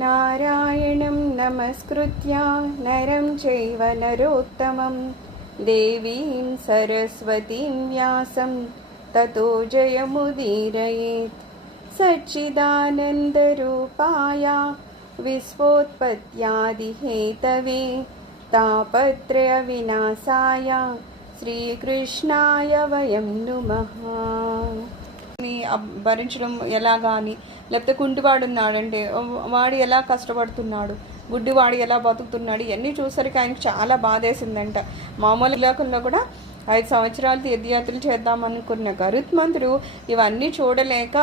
నారాయణం నమస్కృత్య నరం చైవ నరోత్తమం దేవీం సరస్వతీం వ్యాసం తతో జయముదీరయేత్. సచ్చిదానందరూపాయ విశ్వోత్పత్యాదిహేతవే తాపత్రయ వినాశాయ శ్రీకృష్ణాయ వయం నుమః. భరించడం ఎలాగా అని, లేకపోతే కుంటివాడు ఉన్నాడంటే వాడు ఎలా కష్టపడుతున్నాడు, గుడ్డివాడు ఎలా బతుకుతున్నాడు, ఇవన్నీ చూసరికి ఆయనకు చాలా బాధేసిందంట. మామూలు లోకంలో కూడా 5 సంవత్సరాలు తీర్థయాత్రలు చేద్దామనుకున్న గరుత్మంతుడు ఇవన్నీ చూడలేక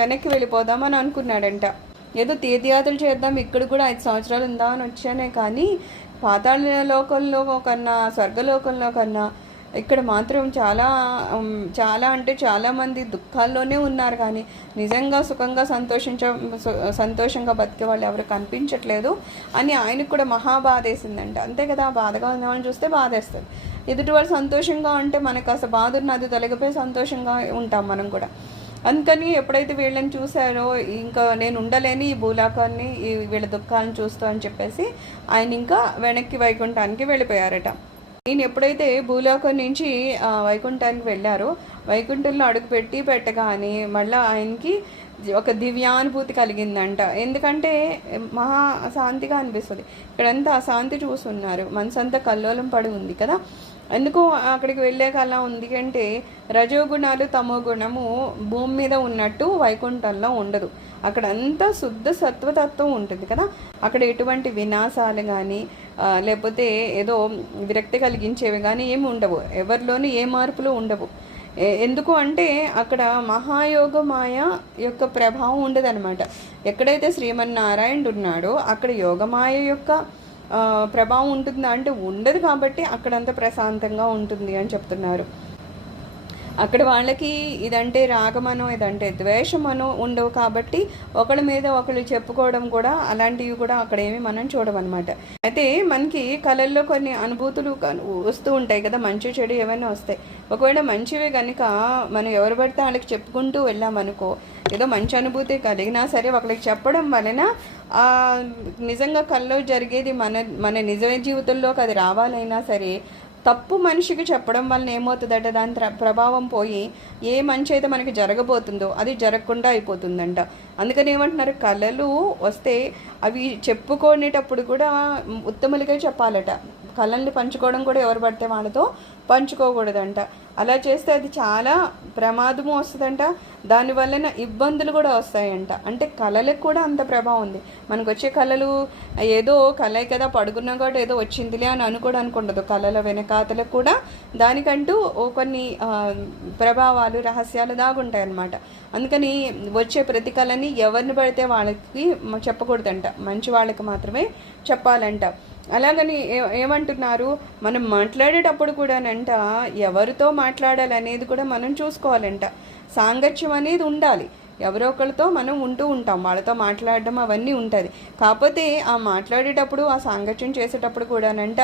వెనక్కి వెళ్ళిపోదామని అనుకున్నాడంట. ఏదో తీర్థయాత్రలు చేద్దాం, ఇక్కడ కూడా 5 సంవత్సరాలు ఉందా అని వచ్చానే కానీ పాతాళ లోకంలో కన్నా స్వర్గలోకంలో కన్నా ఇక్కడ మాత్రం చాలా అంటే చాలామంది దుఃఖాల్లోనే ఉన్నారు, కానీ నిజంగా సుఖంగా సంతోషంగా బతికే వాళ్ళు ఎవరు కనిపించట్లేదు అని ఆయనకు కూడా మహాబాధేసిందంట. అంతే కదా, బాధగా ఉన్న వాళ్ళని చూస్తే బాధేస్తుంది. ఎదుటి వాళ్ళు సంతోషంగా ఉంటే మనకు అసలు బాధ ఉన్నది తొలగిపోయి సంతోషంగా ఉంటాం మనం కూడా. అందుకని ఎప్పుడైతే వీళ్ళని చూశారో ఇంకా నేను ఉండలేని ఈ భూలోకాన్ని వీళ్ళ దుఃఖాలను చూస్తూ అని చెప్పేసి ఆయన ఇంకా వెనక్కి వైకుంఠానికి వెళ్ళిపోయారట. ఈయన ఎప్పుడైతే భూలోకం నుంచి వైకుంఠానికి వెళ్ళారో వైకుంఠంలో అడుగు పెట్టగానే మళ్ళీ ఆయనకి ఒక దివ్యానుభూతి కలిగిందంట. ఎందుకంటే మహా శాంతిగా అనిపిస్తుంది. ఇక్కడంతా అశాంతి చూస్తున్నారు, మనసంతా కల్లోలం పడి ఉంది కదా. ఎందుకు అక్కడికి వెళ్ళాక అలా ఉంది అంటే రజోగుణాలు తమో గుణము భూమి మీద ఉన్నట్టు వైకుంఠంలో ఉండదు. అక్కడ అంతా శుద్ధ సత్వతత్వం ఉంటుంది కదా. అక్కడ ఎటువంటి వినాశాలు కానీ లేకపోతే ఏదో విరక్తి కలిగించేవి కానీ ఏమి ఉండవు, ఎవరిలోనూ ఏ మార్పులు ఉండవు. ఎందుకు అంటే అక్కడ మహాయోగ మాయ యొక్క ప్రభావం ఉండదన్నమాట. ఎక్కడైతే శ్రీమన్నారాయణుడు ఉన్నాడో అక్కడ యోగమాయ యొక్క ప్రభావం ఉంటుందా అంటే ఉండదు. కాబట్టి అక్కడంతా ప్రశాంతంగా ఉంటుంది అని చెప్తున్నారు. అక్కడ వాళ్ళకి ఇదంటే రాగమనో ఇదంటే ద్వేషమనో ఉండవు. కాబట్టి ఒకళ్ళ మీద ఒకళ్ళు చెప్పుకోవడం కూడా అలాంటివి కూడా అక్కడేమి మనం చూడమన్నమాట. అయితే మనకి కళల్లో కొన్ని అనుభూతులు వస్తూ ఉంటాయి కదా, మంచి చెడు ఏమైనా వస్తాయి. ఒకవేళ మంచివి కనుక మనం ఎవరు పడితే వాళ్ళకి చెప్పుకుంటూ వెళ్ళామనుకో, ఏదో మంచి అనుభూతి కలిగినా సరే ఒకరికి చెప్పడం వలన నిజంగా కళ్ళలో జరిగేది మన నిజ జీవితంలోకి అది రావాలైనా సరే తప్పు మనిషికి చెప్పడం వలన ఏమవుతుందంట, దాని ప్రభావం పోయి ఏ మంచి అయితే మనకి జరగబోతుందో అది జరగకుండా అయిపోతుందంట. అందుకని ఏమంటున్నారు, కళలు వస్తే అవి చెప్పుకునేటప్పుడు కూడా ఉత్తములుగా చెప్పాలట. కళల్ని పంచుకోవడం కూడా ఎవరు పడితే వాళ్ళతో పంచుకోకూడదంట. అలా చేస్తే అది చాలా ప్రమాదము వస్తుందంట. దానివల్ల ఇబ్బందులు కూడా వస్తాయంట. అంటే కళలకు కూడా అంత ప్రభావం ఉంది. మనకు వచ్చే కళలు ఏదో కళ కదా, పడుకున్నా కూడా ఏదో వచ్చిందిలే అని అనుకోవడానికి ఉండదు. కళల వెనకాతలకు కూడా దానికంటూ కొన్ని ప్రభావాలు రహస్యాలు దాగుంటాయి అన్నమాట. అందుకని వచ్చే ప్రతి కళని ఎవరిని పడితే వాళ్ళకి చెప్పకూడదంట, మంచి వాళ్ళకి మాత్రమే చెప్పాలంట. అలాగని ఏమంటున్నారు, మనం మాట్లాడేటప్పుడు కూడానంట ఎవరితో మాట్లాడాలనేది కూడా మనం చూసుకోవాలంట. సాంగత్యం అనేది ఉండాలి. ఎవరో ఒకరితో మనం ఉంటూ ఉంటాం, వాళ్ళతో మాట్లాడడం అవన్నీ ఉంటుంది. కాకపోతే ఆ మాట్లాడేటప్పుడు ఆ సాంగత్యం చేసేటప్పుడు కూడానంట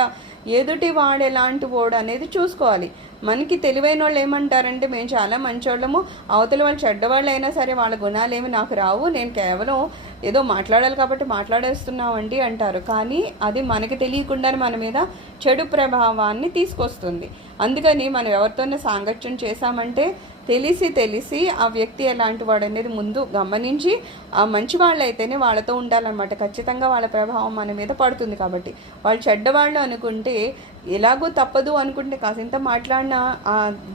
ఎదుటి వాడు ఎలాంటి వాడు అనేది చూసుకోవాలి. మనకి తెలివైన వాళ్ళు ఏమంటారంటే, మేము చాలా మంచోళ్ళము, అవతల వాళ్ళు చెడ్డవాళ్ళు అయినా సరే వాళ్ళ గుణాలు ఏమి నాకు రావు, నేను కేవలం ఏదో మాట్లాడాలి కాబట్టి మాట్లాడేస్తున్నామండి అంటారు. కానీ అది మనకి తెలియకుండానే మన మీద చెడు ప్రభావాన్ని తీసుకొస్తుంది. అందుకని మనం ఎవరితోనే సాంగత్యం చేశామంటే తెలిసి ఆ వ్యక్తి ఎలాంటి వాడు అనేది ముందు గమనించి ఆ మంచి వాళ్ళు అయితేనే వాళ్ళతో ఉండాలన్నమాట. ఖచ్చితంగా వాళ్ళ ప్రభావం మన మీద పడుతుంది. కాబట్టి వాళ్ళు చెడ్డవాళ్ళు అనుకుంటే ఎలాగో తప్పదు అనుకుంటే కాసింత మాట్లాడినా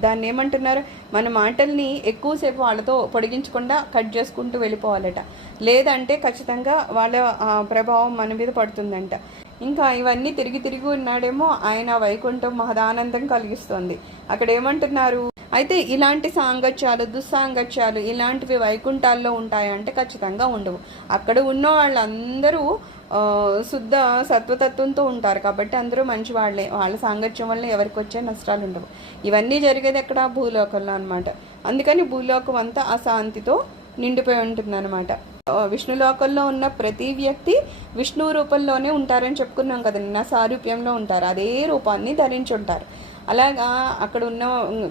దాన్ని ఏమంటున్నారు, మన మాటల్ని ఎక్కువసేపు వాళ్ళతో పొడిగించకుండా కట్ చేసుకుంటూ వెళ్ళిపోవాలట. లేదంటే ఖచ్చితంగా వాళ్ళ ప్రభావం మన మీద పడుతుందంట. ఇంకా ఇవన్నీ తిరిగి ఉన్నాడేమో ఆయన వైకుంఠం మహదానందం కలిగిస్తుంది. అక్కడ ఏమంటున్నారు, అయితే ఇలాంటి సాంగత్యాలు దుస్సాంగత్యాలు ఇలాంటివి వైకుంఠాల్లో ఉంటాయంటే ఖచ్చితంగా ఉండవు. అక్కడ ఉన్న వాళ్ళందరూ శుద్ధ సత్వతత్వంతో ఉంటారు. కాబట్టి అందరూ మంచి వాళ్ళే. వాళ్ళ సాంగత్యం వల్ల ఎవరికి వచ్చే నష్టాలు ఉండవు. ఇవన్నీ జరిగేది ఎక్కడ, భూలోకంలో అనమాట. అందుకని భూలోకం అంతా అశాంతితో నిండిపోయి ఉంటుందన్నమాట. విష్ణులోకంలో ఉన్న ప్రతి వ్యక్తి విష్ణు రూపంలోనే ఉంటారని చెప్పుకున్నాం కదా, నిన్న సారూప్యంలో ఉంటారు, అదే రూపాన్ని ధరించి ఉంటారు. అలాగా అక్కడ ఉన్న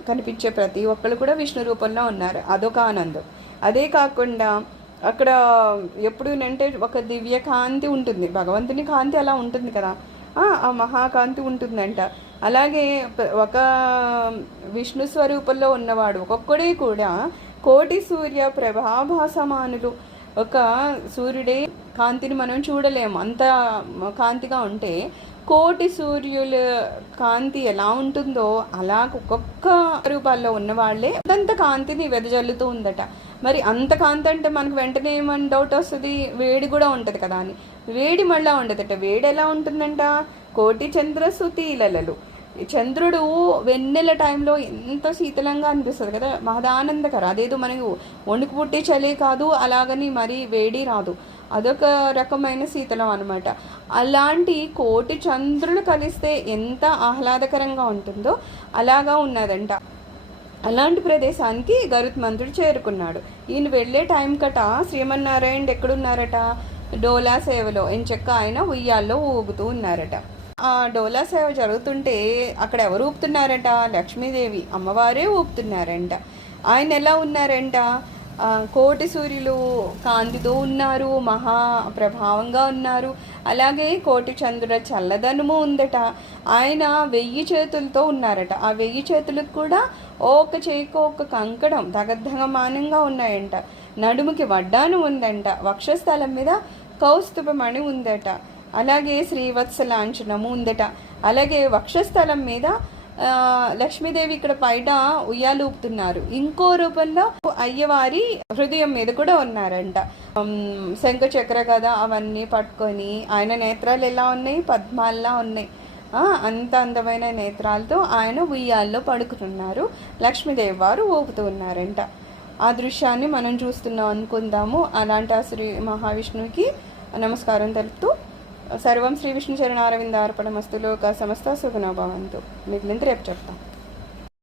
కనిపించే ప్రతి ఒక్కరు కూడా విష్ణు రూపంలో ఉన్నారు. అదొక ఆనందం. అదే కాకుండా అక్కడ ఎప్పుడు అంటే ఒక దివ్య కాంతి ఉంటుంది, భగవంతుని కాంతి అలా ఉంటుంది కదా, ఆ మహాకాంతి ఉంటుందంట. అలాగే ఒక విష్ణు స్వరూపంలో ఉన్నవాడు ఒక్కొక్కడే కూడా కోటి సూర్య ప్రభాభాసమానులు. ఒక సూర్యుడే కాంతిని మనం చూడలేము, అంత కాంతిగా ఉంటే కోటి సూర్యుల కాంతి ఎలా ఉంటుందో అలా ఒక్కొక్క రూపాల్లో ఉన్నవాళ్లే అంత కాంతిని వెదజల్లుతూ ఉందట. మరి అంత కాంతి అంటే మనకు వెంటనే ఏమని డౌట్ వస్తుంది, వేడి కూడా ఉంటుంది కదా అని. వేడి మళ్ళా ఉండదట. వేడి ఎలా ఉంటుందంట, కోటి చంద్రసుతీలలలు. చంద్రుడు వెన్నెల టైంలో ఎంత శీతలంగా అనిపిస్తుంది కదా, మహదానందకరం. అదేదో మనకు వణుకు పుట్టి చలి కాదు, అలాగని మరీ వేడి రాదు, అదొక రకమైన శీతలం అనమాట. అలాంటి కోటి చంద్రులు కలిస్తే ఎంత ఆహ్లాదకరంగా ఉంటుందో అలాగా ఉన్నదంట. అలాంటి ప్రదేశానికి గరుత్మంతుడు చేరుకున్నాడు. ఈయన వెళ్ళే టైం కట శ్రీమన్నారాయణ ఎక్కడున్నారట, డోలా సేవలో ఎంచక్క ఆయన ఉయ్యాల్లో ఊగుతూ ఉన్నారట. ఆ డోలా సేవ జరుగుతుంటే అక్కడ ఎవరు ఊపుతున్నారట, లక్ష్మీదేవి అమ్మవారే ఊపుతున్నారంట. ఆయన ఎలా ఉన్నారంట, కోటి సూర్యులు కాంతితో ఉన్నారు, మహా ప్రభావంగా ఉన్నారు. అలాగే కోటి చంద్రుల చల్లదనము ఉందట. ఆయన 1000 చేతులతో ఉన్నారట. ఆ 1000 చేతులకు కూడా ఒక చేయికి ఒక కంకణం దగద్ధగమానంగా ఉన్నాయంట. నడుముకి వడ్డాను ఉందంట. వక్షస్థలం మీద కౌస్తుభమణి ఉందట. అలాగే శ్రీవత్స లాంఛనము ఉందట. అలాగే వక్షస్థలం మీద లక్ష్మీదేవి ఇక్కడ పైన ఉయ్యాలూపుతున్నారు. ఇంకో రూపంలో అయ్యవారి హృదయం మీద కూడా ఉన్నారంట. శంఖ చక్ర కదా అవన్నీ పట్టుకొని, ఆయన నేత్రాలు ఎలా ఉన్నాయి, పద్మాల్లా ఉన్నాయి. అంత అందమైన నేత్రాలతో ఆయన ఉయ్యాల్లో పడుకుతున్నారు. లక్ష్మీదేవి వారు ఊపుతూ ఉన్నారంట. ఆ దృశ్యాన్ని మనం చూస్తున్నాం అనుకుందాము. అలాంటి ఆ శ్రీ మహావిష్ణువుకి నమస్కారం తెలుపుతూ సర్వం శ్రీ విష్ణు చరణారవిందార్పణమస్తు. లోక సమస్త సుఖనో భవంతు. మిగిలింది రేపు చెప్తాం.